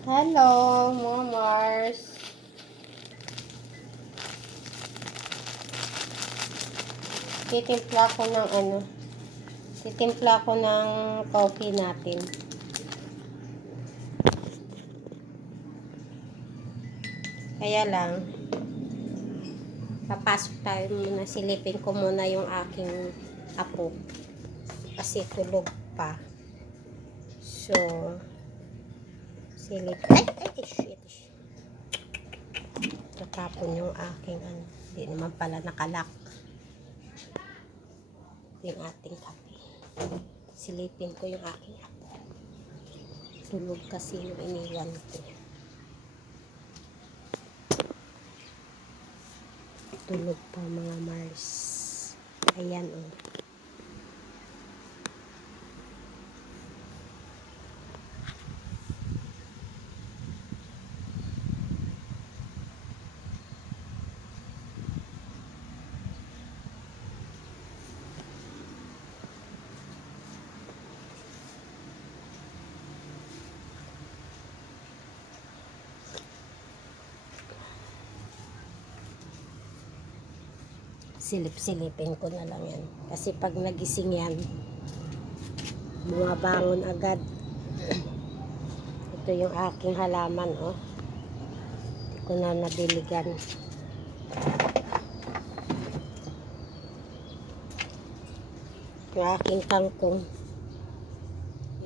Hello, mga Mars. Titimpla ko ng titimpla ko ng coffee natin. Kaya lang, papasok tayo muna, silipin ko muna yung aking apo. Kasi tulog pa. So, silip. Ay, shit. Tatapon yung aking hindi naman pala nakalak yung ating kape. Silipin ko yung aking apo. Tulog kasi yung iniwan ko. Tulog pa mga Mars. Ayan oh. Silip-silipin ko na lang yan. Kasi pag nagising yan, bumabangon agad. Ito yung aking halaman, oh. Hindi ko na nadiligan. Yung aking kangkong.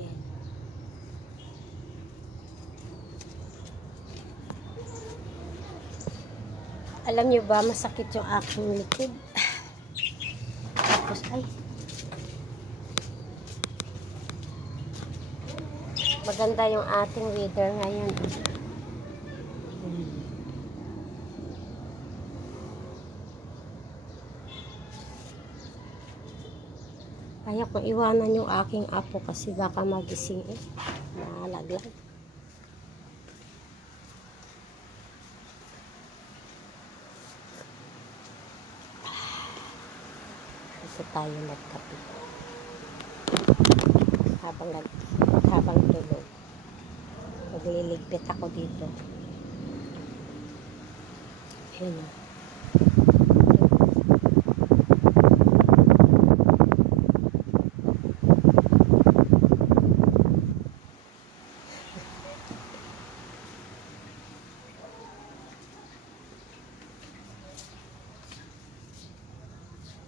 Yan. Alam niyo ba, masakit yung aking likod. Tapos, ay. Maganda yung ating weather ngayon. Kaya ko iwanan yung aking apo kasi baka magising eh. Nalaglag. Dito tayo magkape. Habang tulog. Magliligpit ako dito. Ayan o.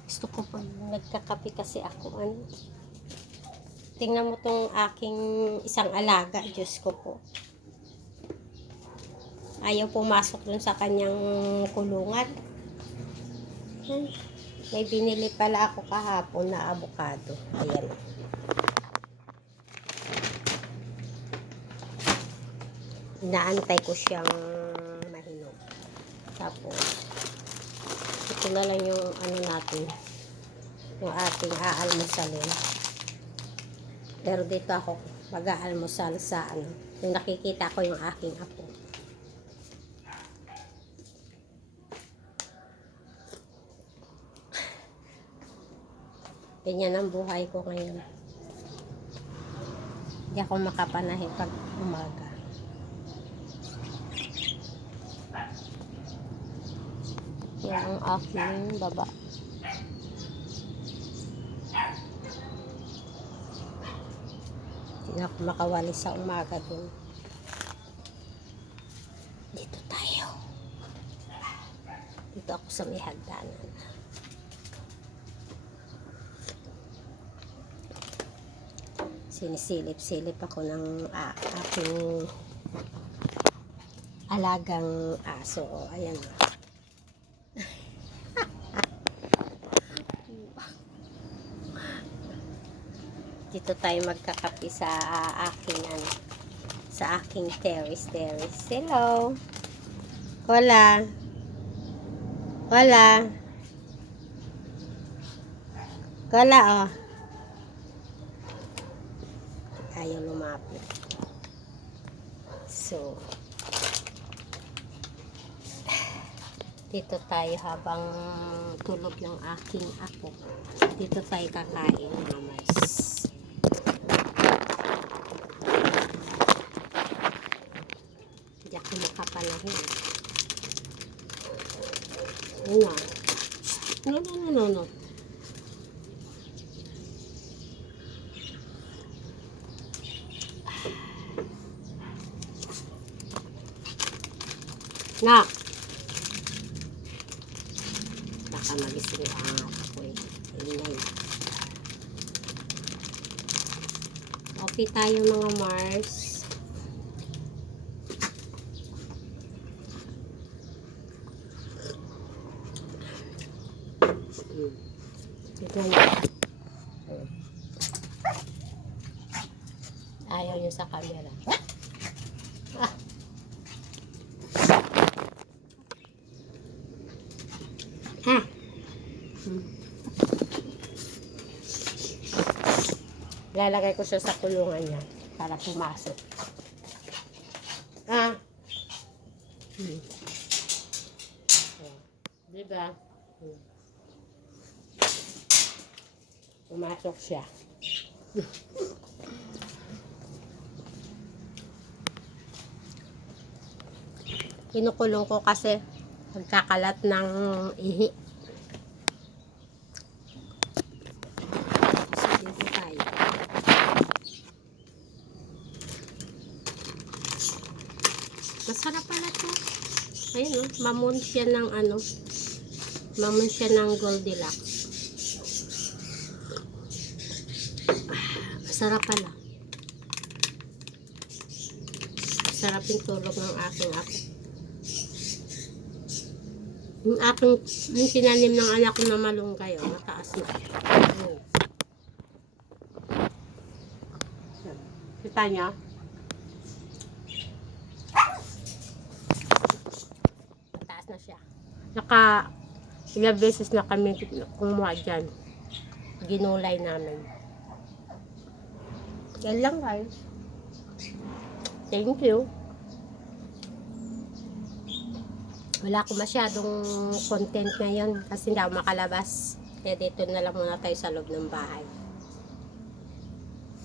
Gusto ko pa nagkakape kasi ako. Tingnan mo tong aking isang alaga. Diyos ko po. Ayaw pumasok dun sa kanyang kulungan. May binili pala ako kahapon na avocado. Ayan. Inaantay ko siyang mahinog. Tapos, ito na lang yung natin. Yung ating aalmusalin. Pero dito ako mag-aalmusal sa yung nakikita ko yung aking apo. Ganyan ang buhay ko ngayon. Hindi ako makapanahin pag umaga. Yan ang aking baba. Hindi ako makawali sa umaga dun. Dito tayo. Dito ako sa may hagdanan. Sinisilip-silip ako ng aking alagang aso. Ayan. Dito tayo magkakape sa aking terrace. Hello. Hola. Oh. Ayaw lumapit. So, dito tayo habang tulog yung aking apo. Dito tayo kakain, mga Mars. Yun na. No, no, no, no, no. Na. Baka magising ang ako eh. Ingay. Okay tayo mga Mars. Ito na. Ayaw niyo sa camera. Ah. Ha? Lalagay ko siya sa kulungan niya para pumasok. Ah. Diba? Pumasok siya. Kinukulong ko kasi pagkakalat ng ihi. So, dito tayo. Masarap pala to. Ayun, oh, mamon siya ng ano. Mamon siya ng Goldilocks. Masarap pala. Masarap yung tulog ng aking apo. Yung sinanim ng anak ko na malunggay, oh, mataas na. Kita niya? Mataas na siya. Ilang beses na kami kumuha dyan. Ginulay namin. Yan lang guys. Thank you. Wala ko masyadong content ngayon kasi hindi ako makalabas. Kaya dito na lang muna tayo sa loob ng bahay.